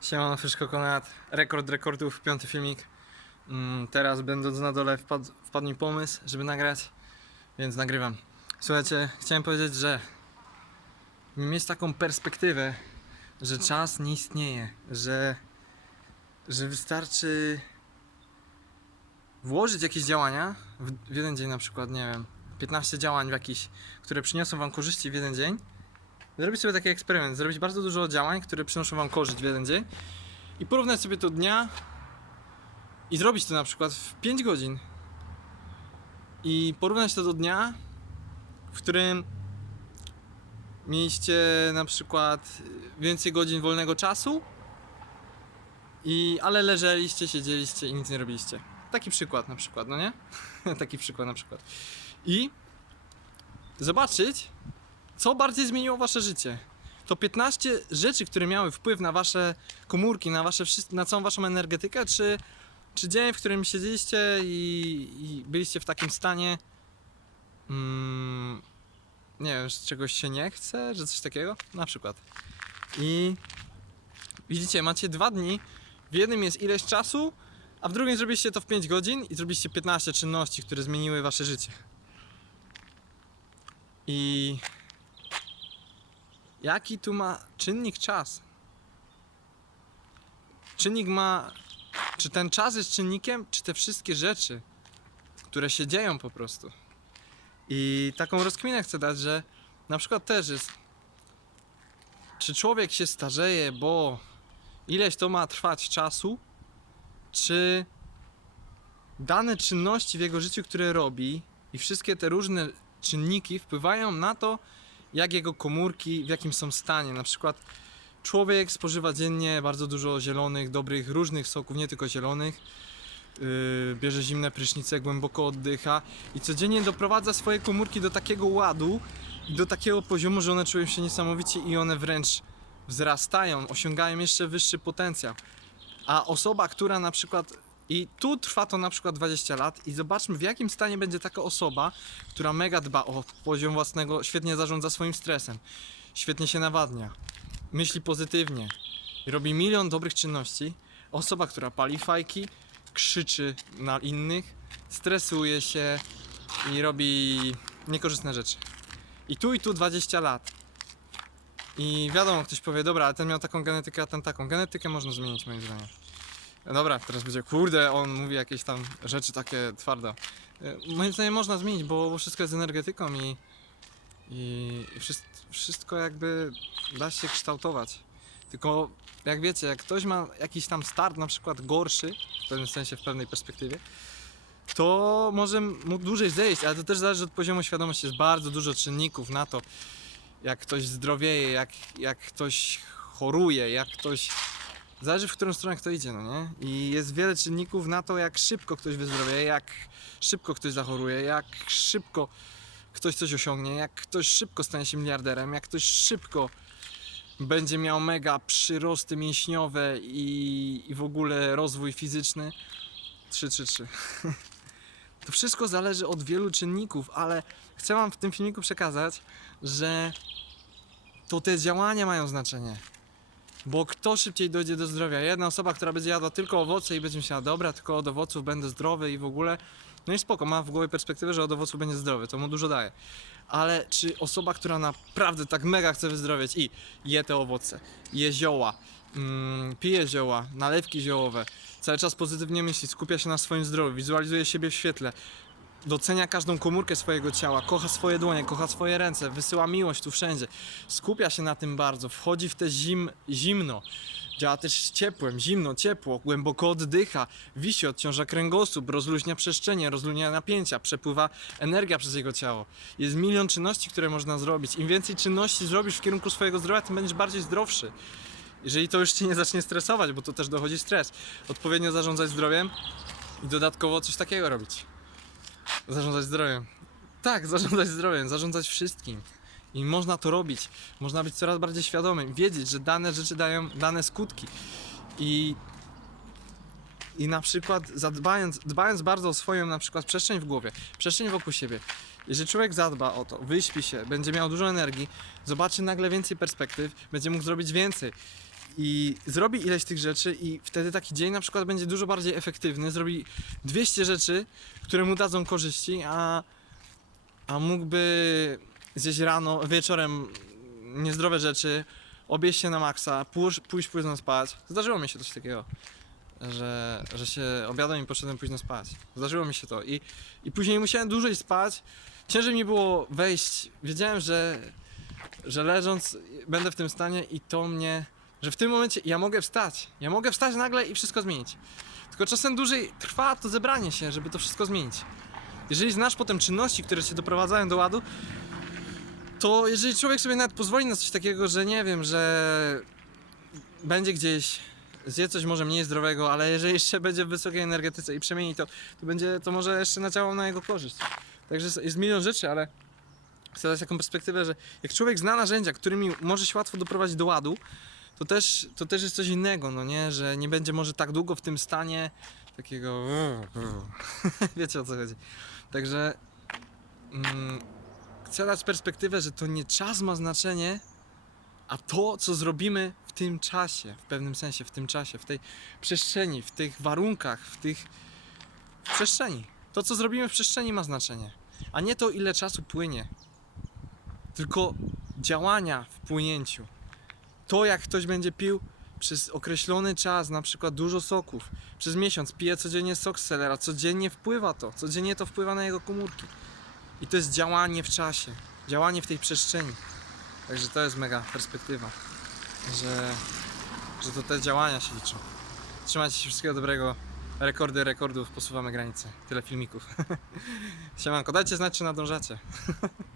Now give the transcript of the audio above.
Siemano, Fyszko Konrad, rekord rekordów, piąty filmik. Mm, teraz będąc na dole wpadł, wpadł mi pomysł, żeby nagrać, więc nagrywam. Słuchajcie, chciałem powiedzieć, że mieć taką perspektywę, że czas nie istnieje, że, że wystarczy włożyć jakieś działania w, w jeden dzień na przykład, nie wiem, 15 działań w jakiś, które przyniosą wam korzyści w jeden dzień Zrobić sobie taki eksperyment, zrobić bardzo dużo działań, które przynoszą wam korzyść w jeden dzień i porównać sobie to dnia i zrobić to na przykład w 5 godzin. I porównać to do dnia, w którym mieliście na przykład więcej godzin wolnego czasu, i, ale leżeliście, siedzieliście i nic nie robiliście. Taki przykład na przykład, no nie? Taki przykład na przykład. I zobaczyć, co bardziej zmieniło wasze życie? To 15 rzeczy, które miały wpływ na wasze komórki, na, wasze, na całą waszą energetykę, czy, czy dzień, w którym siedzieliście i, i byliście w takim stanie, mm, nie wiem, że czegoś się nie chce, że coś takiego? Na przykład. I widzicie, macie dwa dni, w jednym jest ileś czasu, a w drugim zrobiliście to w 5 godzin i zrobiliście 15 czynności, które zmieniły wasze życie. I Jaki tu ma czynnik czas? Czynnik ma. Czy ten czas jest czynnikiem, czy te wszystkie rzeczy, które się dzieją po prostu? I taką rozkminę chcę dać, że na przykład też jest. Czy człowiek się starzeje, bo ileś to ma trwać czasu, czy dane czynności w jego życiu, które robi, i wszystkie te różne czynniki wpływają na to, jak jego komórki, w jakim są stanie. Na przykład człowiek spożywa dziennie bardzo dużo zielonych, dobrych, różnych soków, nie tylko zielonych. Yy, bierze zimne prysznice, głęboko oddycha i codziennie doprowadza swoje komórki do takiego ładu do takiego poziomu, że one czują się niesamowicie i one wręcz wzrastają, osiągają jeszcze wyższy potencjał. A osoba, która na przykład i tu trwa to na przykład 20 lat i zobaczmy w jakim stanie będzie taka osoba, która mega dba o poziom własnego, świetnie zarządza swoim stresem, świetnie się nawadnia, myśli pozytywnie robi milion dobrych czynności. Osoba, która pali fajki, krzyczy na innych, stresuje się i robi niekorzystne rzeczy. I tu i tu 20 lat. I wiadomo, ktoś powie, dobra, ale ten miał taką genetykę, a ten taką. Genetykę można zmienić moim zdaniem. Dobra, teraz będzie, kurde, on mówi jakieś tam rzeczy takie twarde. E, Moim zdaniem można zmienić, bo, wszystko jest energetyką i, i, i wszystko, wszystko jakby da się kształtować. Tylko jak wiecie, jak ktoś ma jakiś tam start na przykład gorszy, w pewnym sensie, w pewnej perspektywie, to może mu dłużej zejść, ale to też zależy od poziomu świadomości. Jest bardzo dużo czynników na to, jak ktoś zdrowieje, jak, jak ktoś choruje, jak ktoś Zależy w którą stronę kto idzie, no nie? I jest wiele czynników na to, jak szybko ktoś wyzdrowieje, jak szybko ktoś zachoruje, jak szybko ktoś coś osiągnie, jak ktoś szybko stanie się miliarderem, jak ktoś szybko będzie miał mega przyrosty mięśniowe i, i w ogóle rozwój fizyczny. 3, 3, 3. To wszystko zależy od wielu czynników, ale chcę Wam w tym filmiku przekazać, że to te działania mają znaczenie. Bo kto szybciej dojdzie do zdrowia? Jedna osoba, która będzie jadła tylko owoce i będzie myślała, dobra, tylko od owoców będę zdrowy i w ogóle. No i spoko, ma w głowie perspektywę, że od owoców będzie zdrowy, to mu dużo daje. Ale czy osoba, która naprawdę tak mega chce wyzdrowieć i je te owoce, je zioła, mm, pije zioła, nalewki ziołowe, cały czas pozytywnie myśli, skupia się na swoim zdrowiu, wizualizuje siebie w świetle, docenia każdą komórkę swojego ciała, kocha swoje dłonie, kocha swoje ręce, wysyła miłość tu wszędzie, skupia się na tym bardzo, wchodzi w te zim, zimno, działa też z ciepłem, zimno, ciepło, głęboko oddycha, wisi, odciąża kręgosłup, rozluźnia przestrzenie, rozluźnia napięcia, przepływa energia przez jego ciało. Jest milion czynności, które można zrobić. Im więcej czynności zrobisz w kierunku swojego zdrowia, tym będziesz bardziej zdrowszy. Jeżeli to już cię nie zacznie stresować, bo to też dochodzi stres. Odpowiednio zarządzać zdrowiem i dodatkowo coś takiego robić. Zarządzać zdrowiem. Tak, zarządzać zdrowiem, zarządzać wszystkim. I można to robić. Można być coraz bardziej świadomym, wiedzieć, że dane rzeczy dają dane skutki. I, i na przykład zadbając, dbając bardzo o swoją na przykład przestrzeń w głowie, przestrzeń wokół siebie. Jeżeli człowiek zadba o to, wyśpi się, będzie miał dużo energii, zobaczy nagle więcej perspektyw, będzie mógł zrobić więcej. I zrobi ileś tych rzeczy i wtedy taki dzień na przykład będzie dużo bardziej efektywny, zrobi 200 rzeczy, które mu dadzą korzyści, a, a mógłby zjeść rano, wieczorem niezdrowe rzeczy, obieść się na maksa, pójść, pójść późno spać. Zdarzyło mi się coś takiego, że, że się obiadłem i poszedłem późno spać. Zdarzyło mi się to i, i później musiałem dłużej spać. Ciężej mi było wejść. Wiedziałem, że, że leżąc będę w tym stanie i to mnie, że w tym momencie ja mogę wstać. Ja mogę wstać nagle i wszystko zmienić. Tylko czasem dłużej trwa to zebranie się, żeby to wszystko zmienić. Jeżeli znasz potem czynności, które cię doprowadzają do ładu, to jeżeli człowiek sobie nawet pozwoli na coś takiego, że nie wiem, że będzie gdzieś zje coś może mniej zdrowego, ale jeżeli jeszcze będzie w wysokiej energetyce i przemieni to, to będzie to może jeszcze nadziałało na jego korzyść. Także jest- jest milion rzeczy, ale chcę dać taką perspektywę, że jak człowiek zna narzędzia, którymi może się łatwo doprowadzić do ładu, to też, to też jest coś innego, no nie? Że nie będzie może tak długo w tym stanie takiego wiecie o co chodzi. Także mm, chcę dać perspektywę, że to nie czas ma znaczenie, a to, co zrobimy w tym czasie, w pewnym sensie, w tym czasie, w tej przestrzeni, w tych warunkach, w tych w przestrzeni. To, co zrobimy w przestrzeni, ma znaczenie, a nie to, ile czasu płynie, tylko działania w płynięciu. To, jak ktoś będzie pił przez określony czas, na przykład dużo soków, przez miesiąc pije codziennie sok z selera, codziennie wpływa to, codziennie to wpływa na jego komórki. I to jest działanie w czasie, działanie w tej przestrzeni. Także to jest mega perspektywa, że, że to te działania się liczą. Trzymajcie się wszystkiego dobrego. Rekordy rekordów, posuwamy granice. Tyle filmików. Siemanko, dajcie znać, czy nadążacie.